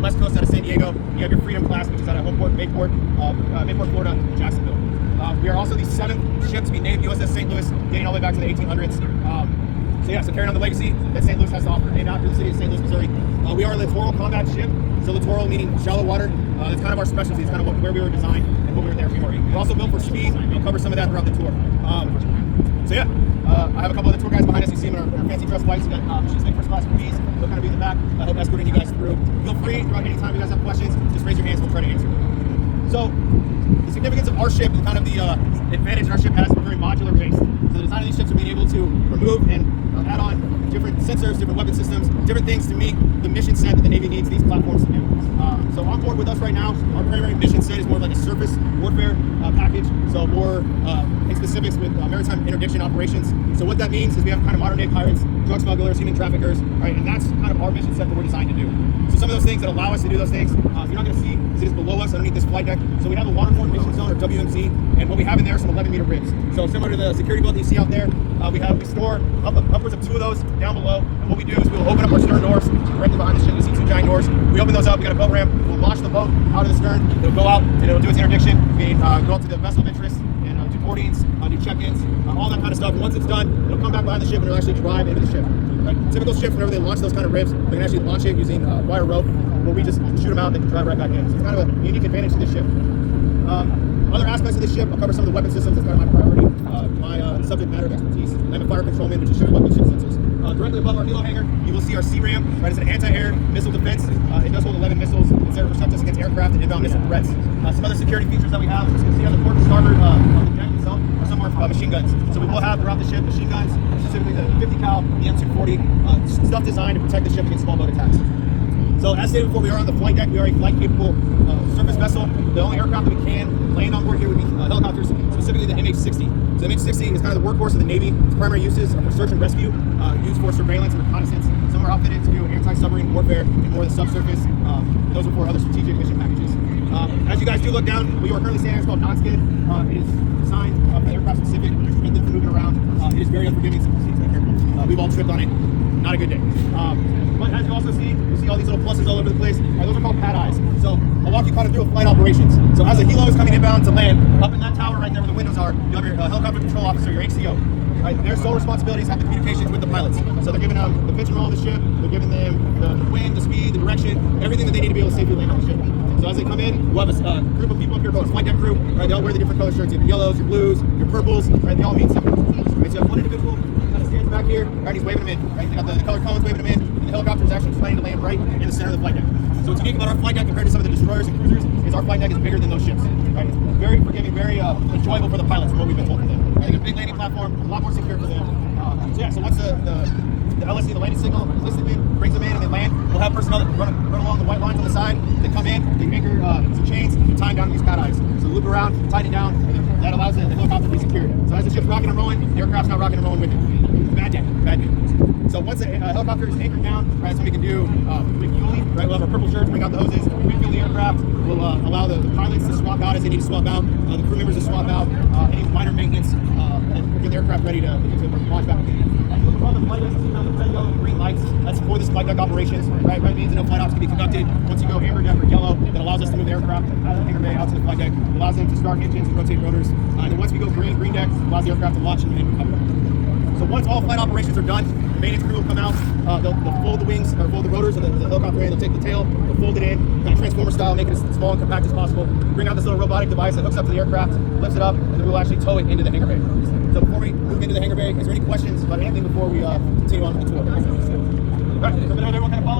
west coast out of San Diego. You have your Freedom class, which is out of Mayport, Florida, Jacksonville. We are also the 7th ship to be named USS St. Louis, dating all the way back to the 1800s. So carrying on the legacy that St. Louis has to offer, named after the city of St. Louis, Missouri. We are a littoral combat ship. So littoral meaning shallow water. It's kind of our specialty. It's kind of where we were designed and what we were there for. We're also built for speed. We'll cover some of that throughout the tour. I have a couple of the tour guys behind us. You see them in our fancy dress lights. We got Machine St. first class employees. They'll kind of be in the back. I hope escorting you guys through. Feel free throughout any time you guys have questions. Just raise your hands. We'll try to answer. So the significance of our ship and kind of the advantage our ship has, we're very modular based. So the design of these ships are being able to remove and add on different sensors, different weapon systems, different things to meet the mission set that the Navy needs these platforms to do. So on board with us right now, our primary mission set is more like a surface warfare package. So more in specifics with maritime interdiction operations. So what that means is we have kind of modern day pirates, drug smugglers, human traffickers, right? And that's kind of our mission set that we're designed to do. So some of those things that allow us to do those things, you're not going to see because it is below us underneath this flight deck. So we have a waterborne mission zone, or WMZ, and what we have in there are some 11-meter ribs. So similar to the security belt that you see out there, we store upwards of 2 of those down below. And what we do is we'll open up our stern doors directly behind the ship. You see 2 giant doors. We open those up. We got a boat ramp. We'll launch the boat out of the stern. It'll go out and it'll do its interdiction. Go up to the vessel of interest and do boardings, do check-ins, all that kind of stuff. Once it's done, it'll come back behind the ship and it'll actually drive into the ship. Right? Typical ships, whenever they launch those kind of ribs, they can actually launch it using wire rope, where we just shoot them out and they can drive right back in. So it's kind of a unique advantage to this ship. Other aspects of this ship, I'll cover some of the weapon systems. That's kind of my priority, my subject matter of expertise. I'm a fire controlman, which is ship weapon ship sensors. Directly above our helo hangar, you will see our C-RAM. Right, it's an anti-air missile defense. It does hold 11 missiles. It's there to protect us against aircraft and inbound missile threats. Some other security features that we have, as you can see on the port and starboard on the deck itself, are some of our machine guns. So we will have throughout the ship machine guns, specifically the 50 cal, the M240, stuff designed to protect the ship against small boat attacks. So as stated before, we are on the flight deck. We are a flight-capable surface vessel. The only aircraft that we can land on board here would be helicopters, specifically the MH-60. So the MH-60 is kind of the workhorse of the Navy. Its primary uses are for search and rescue, used for surveillance and reconnaissance. Some are outfitted to do anti-submarine warfare and more of the subsurface. Those are for other strategic mission packages. As you guys do look down, we are currently standing. It's called non-skid. It is designed for aircraft specific, and then for moving around. It is very unforgiving. So be careful. We've all tripped on it. Not a good day. But as you also see, you see all these little pluses all over the place. Those are called pad eyes. So I'll walk you kind of through flight operations. So as a helo is coming inbound to land, up in that tower right there where the windows are, you have your helicopter control officer, your HCO. Right? Their sole responsibilities have the communications with the pilots. So they're giving them the pitch and roll of the ship, they're giving them the wind, the speed, the direction, everything that they need to be able to safely land on the ship. So as they come in, we'll have a group of people up here called a flight deck crew. Right? They all wear the different color shirts. You have your yellows, your blues, your purples. Right? They all mean something. Right? So you have one individual kind of stands back here. Right? He's waving them in. Right? They got the color cones waving them in. And the helicopter is actually planning to land right in the center of the flight deck. So what's unique about our flight deck compared to some of the destroyers and cruisers is our flight deck is bigger than those ships. Right? It's very forgiving, very enjoyable for the pilots from what we've been told from them. Right? They got a big landing platform, a lot more secure for them. So once the LSC, the landing signal, brings them in and they land, we'll have personnel that run along the white lines on the side. They come in, they anchor some chains, and tie them down to these pad eyes. So loop around, tighten it down, and that allows the helicopter to be secured. So as the ship's rocking and rolling, the aircraft's not rocking and rolling with it. Bad day, bad news. So once the helicopter is anchored down, right, so we can do refueling, right, we'll have our purple shirts, bring out the hoses, refuel the aircraft, we'll allow the pilots to swap out as they need to swap out, the crew members to swap out, any minor maintenance, and get the aircraft ready to launch back again. All the flight decks, the red, yellow, and green lights, that's for this flight deck operations, right? That means that no flight ops can be conducted. Once you go amber, red, or yellow, that allows us to move the aircraft out of the hangar bay, out to the flight deck, allows them to start engines and rotate rotors. And then once we go green deck, allows the aircraft to launch and recover. So once all flight operations are done, the maintenance crew will come out, they'll fold the wings, or fold the rotors of the helicopter in, they'll take the tail, they'll fold it in, kind of transformer style, make it as small and compact as possible, bring out this little robotic device that hooks up to the aircraft, lifts it up, and then we'll actually tow it into the hangar bay. So before we move into the hangar bay, is there any questions about anything before we continue on with the tour? All right, so everyone kind of follow?